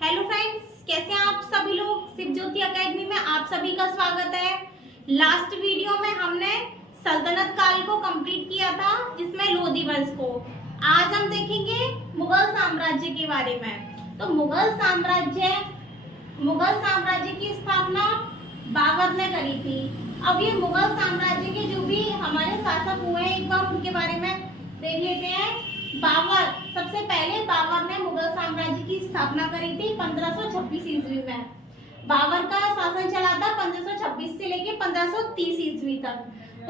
Hello friends, कैसे हैं आप सभी लोग। शिव ज्योति एकेडमी में आप सभी का स्वागत है। लास्ट वीडियो में हमने सल्तनत काल को कंप्लीट किया था, जिसमें लोधी वंश को। आज हम देखेंगे मुगल साम्राज्य के बारे में। तो मुगल साम्राज्य की स्थापना बाबर ने करी थी। अब ये मुगल साम्राज्य के जो भी हमारे शासक हुए हैं, एक बार उनके बारे में देख लेते हैं। बाबर, सबसे पहले बाबर ने मुगल साम्राज्य की स्थापना करी थी 1526 ईस्वी में। बाबर का शासन चला था 1526 से लेके 1530 ईस्वी तक।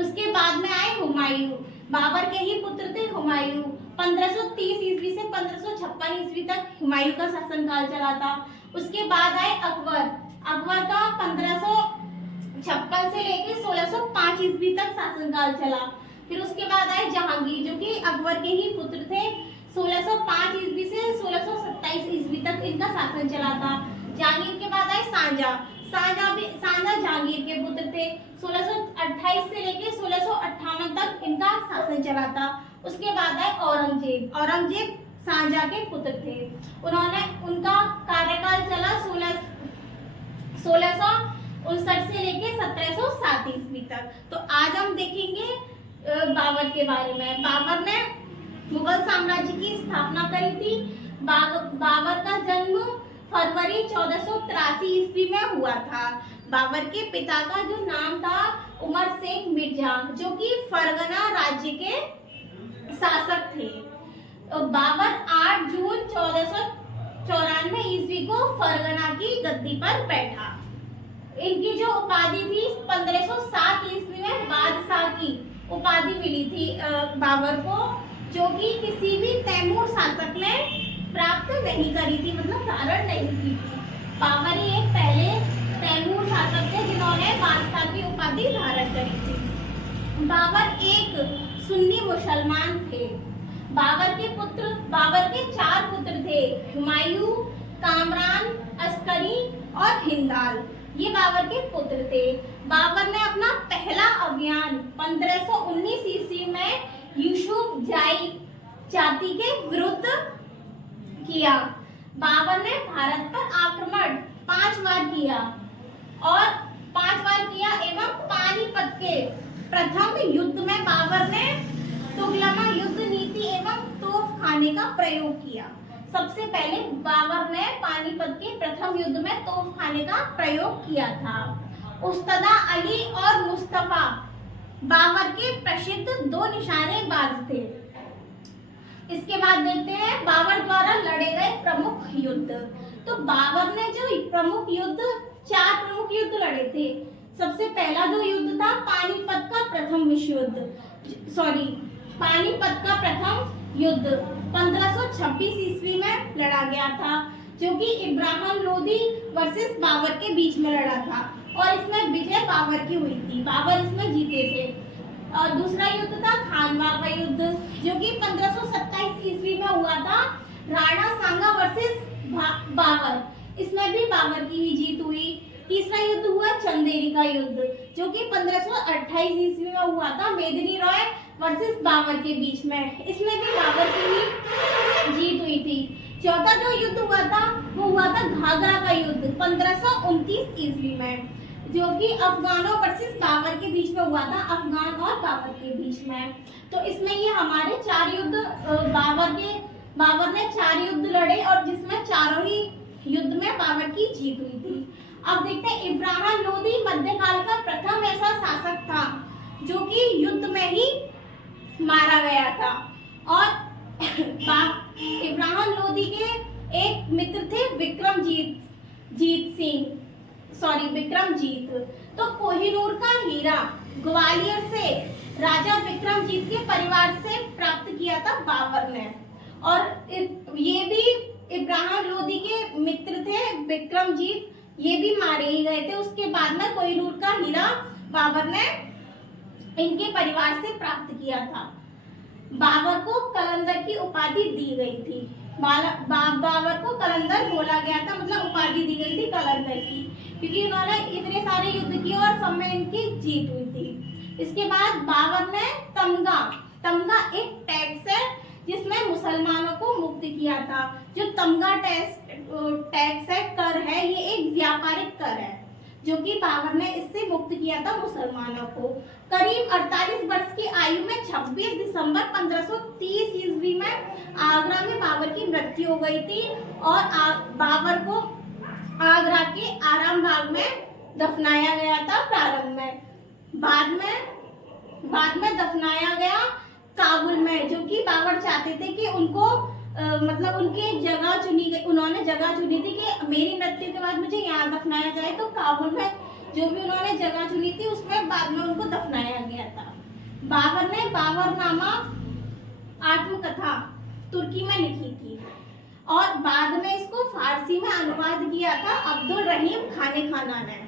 उसके बाद में आए हुमायूं। बाबर के ही पुत्र थे हुमायूं। 1530 ईस्वी से 1556 ईस्वी तक हुमायूं का शासनकाल चला था। उसके बाद आए अकबर। अकबर का 1556 से लेके 1605 ईस्वी तक शासनकाल चला। फिर उसके बाद आए जहांगीर, जो कि अकबर के ही पुत्र थे। 1605 ईस्वी से 1627 ईस्वी तक इनका शासन चला था। जहांगीर के बाद आए शाहजहां। शाहजहां जहांगीर के पुत्र थे। 1628 से लेके 1658 तक इनका शासन चला था। उसके बाद आए औरंगजेब। औरंगजेब शाहजहां के पुत्र थे। उनका कार्यकाल चला 1659 से लेके 1707 ईस्वी तक। तो आज हम देखेंगे बाबर के बारे में। बाबर ने मुगल साम्राज्य की स्थापना करी थी। बाबर का जन्म फरवरी 1483 ईस्वी में हुआ था। बाबर के पिता का जो नाम था उमर शेख मिर्जा, जो कि फरगना राज्य के शासक थे। बाबर 8 जून 1494 ईस्वी को फरगना की गद्दी पर बैठा। इनकी जो उपाधि थी 1507 ईस्वी में बादशाह की उपाधि मिली थी बाबर को, जो कि किसी भी तैमूर शासक ने प्राप्त नहीं करी थी, मतलब धारण नहीं की थी। बाबर ही एक पहले तैमूर शासक थे जिन्होंने बादशाह की उपाधि धारण करी थी। बाबर एक सुन्नी मुसलमान थे। बाबर के 4 पुत्र थे, हुमायूं, कामरान, अस्करी और हिंदाल। ये बाबर के पुत्र थे। बाबर ने अपना पहला अभियान 1519 ईस्वी में यूसुफ जाई जाति के विरुद्ध किया। बाबर ने भारत पर आक्रमण 5 बार किया एवं पानीपत के प्रथम युद्ध में बाबर ने तुगलमा युद्ध नीति एवं तोप खाने का प्रयोग किया। सबसे पहले बाबर ने पानीपत के प्रथम युद्ध में तोप खाने का प्रयोग किया था। उस्ताद अली और मुस्तफा बाबर के प्रसिद्ध 2 निशानेबाज थे। इसके बाद देखते हैं बाबर द्वारा लड़े गए प्रमुख युद्ध। तो बाबर ने जो 4 प्रमुख युद्ध लड़े थे। सबसे पहला जो युद्ध था पानीपत का प्रथम युद्ध 1526 ईस्वी में लड़ा गया था, जो कि इब्राहिम लोदी वर्सेस बाबर के बीच में लड़ा था और इसमें विजय बाबर की हुई थी। बाबर इसमें जीते थे। और दूसरा युद्ध था खानवा का युद्ध, जो कि 1527 ईस्वी में हुआ था। राणा सांगा वर्सेस बाबर, इसमें भी बाबर की ही जीत हुई। तीसरा युद्ध हुआ चंदेरी का युद्ध, जो कि 1528 ईस्वी में हुआ था। मेदिनी रॉय वर्सेस बाबर के बीच में, इसमें भी बाबर की ही जीत हुई थी। चौथा जो युद्ध हुआ था वो हुआ था घाघरा का युद्ध 1529 ईस्वी में, जो कि अफगानों वर्सेस बाबर के बीच में हुआ था, अफगान और बाबर के बीच में। तो इसमें ये हमारे 4 युद्ध बाबर ने 4 युद्ध लड़े और जिसमें चारों ही युद्ध में बाबर की जीत हुई थी। अब देखते हैं इब्राहिम लोदी मध्यकाल का प्रथम ऐसा शासक था जो कि युद्ध में ही मारा गया था। और इब्राहिम लोदी के एक मित्र थे विक्रमजीत। तो कोहिनूर का हीरा ग्वालियर से राजा विक्रमजीत के परिवार से प्राप्त किया था बाबर ने। और ये भी इब्राहिम लोदी के मित्र थे विक्रमजीत, ये भी मारे ही गए थे। उसके बाद में कोहिनूर का हीरा बाबर ने इनके परिवार से प्राप्त किया था। बाबर को कलंदर की उपाधि दी गई थी। बाबर को कलंदर बोला गया था, मतलब उपाधि दी गई थी कलंदर की, क्योंकि उन्होंने इतने सारे युद्ध किए और सब में इनकी जीत हुई थी। इसके बाद बाबर ने तमगा एक टैक्स है जिसमें मुसलमानों को मुक्त किया था। जो तमगा टैक्स टैक्स है, कर है, ये एक व्यापारिक कर है जो कि बाबर ने इससे मुक्त किया था मुसलमानों को। करीब 48 वर्ष की आयु में 26 दिसंबर 1530 ईस्वी में आगरा में बाबर की मृत्यु हो गई थी और बाबर को आगरा के आराम बाग में दफनाया गया था प्रारंभ में। बाद में दफनाया गया काबुल में, जो कि बाबर चाहते थे कि उनको मतलब उनकी जगह चुनी गई, उन्होंने जगह चुनी थी कि मेरी मृत्यु के बाद मुझे यहाँ दफनाया जाए, तो काबुल में जो भी उन्होंने जगह चुनी थी उसमें बाद में उनको दफनाया गया था। बाबर ने बाबरनामा आत्मकथा तुर्की में लिखी थी और बाद में इसको फारसी में अनुवाद किया था अब्दुल रहीम खाने खाना ने,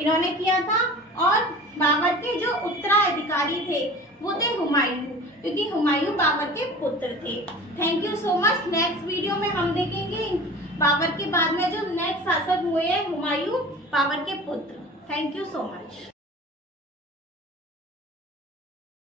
इन्होंने किया था। और बाबर के जो उत्तराधिकारी थे वो थे हुमायूं, क्योंकि हुमायूं बाबर के पुत्र थे। Thank you so much. Next video में हम देखेंगे बाबर के बाद में जो नेक्स्ट शासक हुए हैं हुमायूं बाबर के पुत्र। Thank you so much.